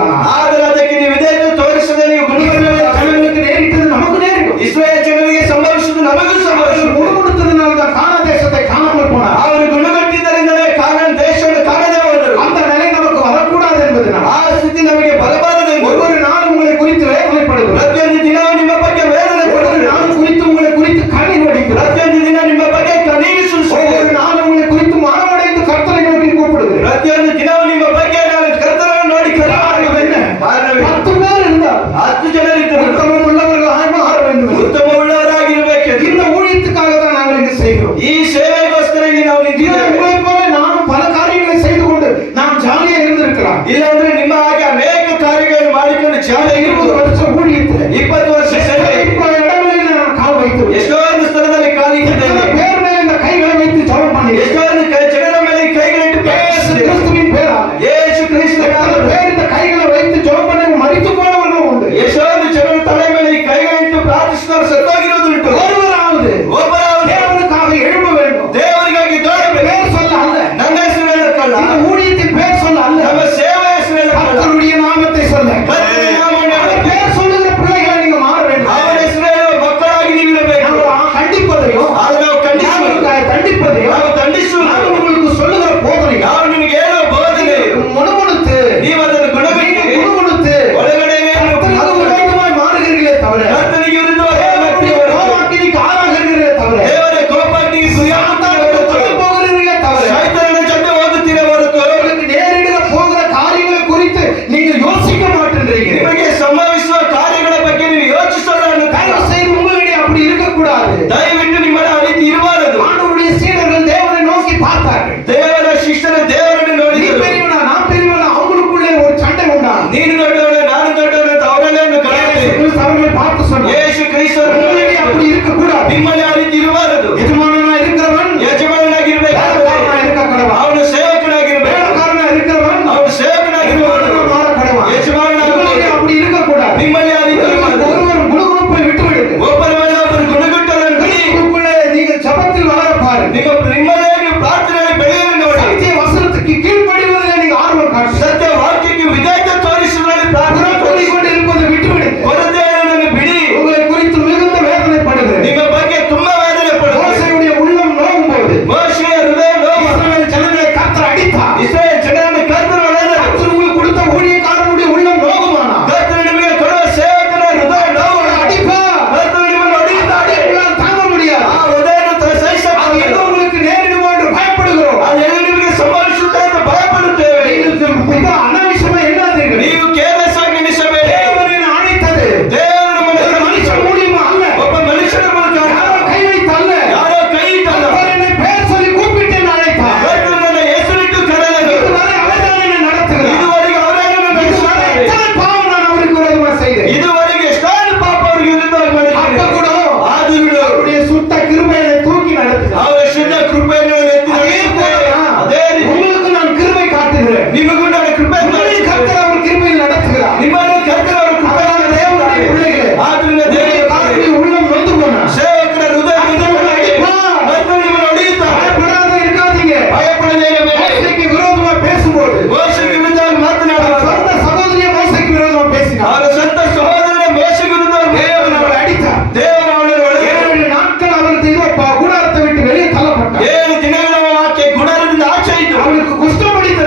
ತೋರಿಸುವುದಾನ ಆದರೆ ಅದಕ್ಕೆ ನೀವು ವಿಧೇಯತೆ ತೋರಿಸದೆ ನೀವು ಜನಗಳಿಗೆ ನೇರಿಟ್ಟது நமக்கு நேரிடும். ಇಸ್ರಾಯೇಲ್ ಜನರಿಗೆ ಸಂಭವಿಸುವುದು ನಮಗೂ ಸಂಭವಿಸುವುದು. ಗುಣಗುಟ್ಟದನಾல ಕಾಣ ದೇಶத்தை ಕಾಣಾமல் போனார். ಅವರು ಗುಣಗಟ್ಟಿದ್ದರಿಂದಲೇ ಕಾನಾನ್ ದೇಶವನ್ನು ಕಾಣದೆ ಹೋದರು. அந்த நிலை நமக்கு வரக்கூடாது என்பதனால் ಆ ಸ್ಥಿತಿ ನಮಗೆ ಬರಬಾರದು ಎಂದು ஒவ்வொரு நாளும் உங்களை குறித்து வேதனைப்படுகிறோம். ಪ್ರತಿಯೊಂದು ದಿನವೂ ನಿಮ್ಮ ಬಗ್ಗೆ ವೇದನೆ ஒவ்வொரு நாளும் குறித்து உங்களை குறித்து கண்ணீர் வடிக்கிறோம். ಪ್ರತಿಯೊಂದು ದಿನ ನಿಮ್ಮ ಬಗ್ಗೆ ಕಣ್ಣೀರು ಸುರಿಸುತ್ತೇವೆ. ஒவ்வொரு நாளும் உங்களை குறித்து மானமடைந்து கர்த்தரை நோக்கி கூப்பிடுகிறேன். ಪ್ರತಿಯೊಂದು ದಿನವೂ ನಿಮ್ಮ ಬಗ್ಗೆ ನಾನು ಕರ್ತನನ್ನು ನೋಡಿ காரணம் என்ன? ಕಾರಣವೇ 10 பேர் இருந்தார். 10 ಜನರಿದ್ದರು. உத்தமம் உள்ளவர்களாக மாற வேண்டும். ಉತ್ತಮ ಉಳ್ಳವರಾಗಿರಬೇಕು. இந்த ஊழியத்துக்காக தான் நாங்கள் இங்கு செய்கிறோம். ಈ ಸೇವೆಗೋಸ್ಕರ ಇಲ್ಲಿ ನಾವು ನಿಂತಿದ್ದೇವೆ. உங்களை போல நானும் பல காரியங்களை செய்து கொண்டு நாம் ஜாலியா இருந்திருக்கலாம். ಇಲ್ಲಾಂದ್ರೆ ನಿಮ್ಮ ಹಾಗೆ ಅನೇಕ ಕಾರ್ಯಗಳನ್ನು ಮಾಡಿಕೊಂಡು ಜಾಲಿಯಾಗಿ 20 வருஷம் ஊழியத்தில் 20 ವರ್ಷ ಸೇವೆ இடங்களில் நான் கால் வைத்து ಎಷ್ಟೊಂದು ಸ್ಥಳದಲ್ಲಿ ಕಾಲಿಟ್ಟಿದ್ದೇನೆ. பேர் மேல இந்த கைகளை வைத்து ஜெபம் பண்ணி ಎಷ್ಟೊಂದು ಜನರ ಮೇಲೆ ಕೈಗಳಿಟ್ಟು கிறிஸ்துவின் பேரால் ಯೇಸು ಕ್ರಿಸ್ತನ பேர் இந்த கைகளை வைத்து ஜெபம் பண்ணி மரித்து போனவர்களும் உண்டு. ಎಷ್ಟೊಂದು ಜನರ ತಲೆ ಮೇಲೆ ಈ ಕೈಗಳಿಟ್ಟು ಪ್ರಾರ್ಥಿಸಿದವರು ಸತ್ತೋಗಿರುವುದುಂಟು. ஒருவராவது தேவனுக்காக எழும்ப வேண்டும். ದೇವರಿಗಾಗಿ ದೊಡ್ಡಬೇಕು. பேர் சொல்ல அல்ல, ನನ್ನ ಹೆಸರು ಹೇಳಕ್ಕಲ್ಲ, இந்த ஊழியத்தின் பேர் சொல்ல அல்ல, ನಮ್ಮ ಸೇವೆ ಹೆಸರು ಹೇಳಕ್ಕಲ್ಲ, கர்த்தருடைய நாமத்தை சொல்ல. ಕರ್ತನ ನಾಮವನ್ನು ಹೇಳಕ್ಕೆ. பேர் சொல்லுகிற பிள்ளைகளை நீங்க மாற வேண்டும். ಅವರ ಹೆಸರು ಹೇಳುವ ಮಕ್ಕಳಾಗಿ ನೀವಿರಬೇಕು. ನಾವು ಖಂಡಿப்பதையோ ಆಗ ನಾವು ಖಂಡಿಸುವುದು, தண்டிப்பதையோ ನಾವು ದಂಡಿಸುವುದು, ನಾವು உங்களுக்கு சொல்லுகிற போதனை ನಾವು ನಿಮಗೆ ಹೇಳುವ ಬೋಧನೆ முணுமுணுத்து ನೀವು ಅದನ್ನು ಗುಣಗಟ್ಟಿ முணுமுணுத்து ಒಳಗಡೆ விரோதமாய் மாறுகிறீர்களே தவிர ಕರ್ತನಿಗೆ ವಿರುದ್ಧವಾಗಿ கோபாக்கினிக்கு ஆளாகிறீர்களே தவிர ದೇವರ ಕೋಪಕ್ಕೆ கொண்டு போகிறீர்களே தவிர ಶೈತಾನನ ಜೊತೆ ಹೋಗುತ್ತೀರಾ ಹೊರತು உங்களுக்கு நேரிட போகிற காரியங்களை குறித்து நீங்க யோசிக்க மாட்டேன்றீங்க. ನಿಮಗೆ ಸಂಭವಿಸುವ ಕಾರ್ಯಗಳ ಬಗ್ಗೆ ನೀವು ಯೋಚಿಸೋಣ ಅನ್ನುತ್ತಾರೆ. தயவு செய்து உங்களிடையே அப்படி இருக்கக்கூடாது. ದಯವಿಟ್ಟು ನಿಮ್ಮಲ್ಲಿ ಆ ರೀತಿ ಇರಬಾರದು. ஆண்டவருடைய சீடர்கள் தேவனை நோக்கி பார்த்தார்கள். ದೇವರ ಶಿಷ್ಯರ ದೇವರನ್ನು நீ ನೋಡಿದರು. பெரியவனா நான் பெரியவனா அவங்களுக்குள்ளே ஒரு சண்டை உண்டாகும். ನೀನು ದೊಡ್ಡವನ ನಾನು ದೊಡ್ಡವನ ಅಂತ ಅವರನ್ನೇ ಒಂದು ಗಲಾಟೆ. அவர்களை பார்த்து சொன்னார், ಯೇಸು ಕ್ರಿಸ್ತರು உங்களிடையே அப்படி இருக்கக்கூடாது. ನಿಮ್ಮಲ್ಲಿ ಆ ರೀತಿ ಇರಬಾರದು. ಯಜಮಾನனா இருக்கிறவன் ಯಜಮಾನನಾಗಿರ್ಬೇಕು, வேலைக்காரனா இருக்க கடவன். ಅವನು ಸೇವಕನಾಗಿರ್ಬೇಕು, வேலைக்காரனா இருக்கிறவன் ಅವನು ಸೇವಕನಾಗಿರ್ಬೇಕು, மாற கடவன். ಯಜಮಾನನಾಗಿರ್ಬೇಕು. அப்படி இருக்கக்கூடாது. ನಿಮ್ಮಲ್ಲಿ ಆ ರೀತಿ ಇರಬಾರದು. ஒருவர் முழுகுழுப்பை விட்டு விடுங்க. ಒಬ್ಬರ ಮೇಲೆ ಒಬ್ಬರು ಗುಣಗುಟ್ಟೋದನ್ನು ಬಿಡಿ. உங்களுக்குள்ளே நீங்கள் ஜெபத்தில் வளர பாருங்க. ನಿಮ್ಮಲ್ಲೇ ನೀವು ಪ್ರಾರ್ಥನೆಯಲ್ಲಿ ಬೆಳೆಯಲು ನೋಡಿ. சத்திய வசனத்துக்கு கீழ்ப்படிவதில் நீங்க ஆர்வம் காட்டுங்க. ಸತ್ಯ ವಾಕ್ಯಕ್ಕೆ ವಿಧೇಯತೆ ತೋರಿಸುವುದರಲ್ಲಿ ಪ್ರಾರ್ಥನೆ கொண்டு இருப்பதை விட்டு விடுங்க. ಕೊರತೆ ಹೇಳುವುದನ್ನು ಬಿಡಿ. உங்களை குறித்து மிகுந்த வேதனைப்படுகிறேன். ನಿಮ್ಮ ಬಗ್ಗೆ ತುಂಬಾ ವೇದನೆ ಪಡುತ್ತದೆ. மோசேயுடைய உள்ளம் நோகும்போது ಮೋಶೆಯ ಹೃದಯ ನೋವು. இஸ்ரவேல் ஜனங்களை கர்த்தர் அடித்தார். ಇಸ್ರಾಯೇಲ್ ಜನರನ್ನು ಕರ್ತನು ಹೊಡೆದ. கர்த்தர் உங்களுக்கு கொடுத்த ஊழியக்காரனுடைய உள்ளம் நோகுமானா? ಕರ್ತನು ನಿಮಗೆ ಕೊಡುವ ಸೇವಕನ ಹೃದಯ ನೋವು. அடிப்பார். ಕರ್ತನು ನಿಮ್ಮನ್ನು ಹೊಡೆಯುತ್ತಾನೆ. உங்களால் தாங்க முடியாது. ಆ ಹೃದಯವನ್ನು அது ಸಹಿಸಬಹುದು. எது உங்களுக்கு நேரிடுமோ என்று பயப்படுகிறோம். ಅದು ಎಲ್ಲಿ ನಿಮಗೆ ಸಂಭವಿಸುತ್ತೆ ಅಂತ ಭಯಪಡುತ್ತೇವೆ. நீங்கள்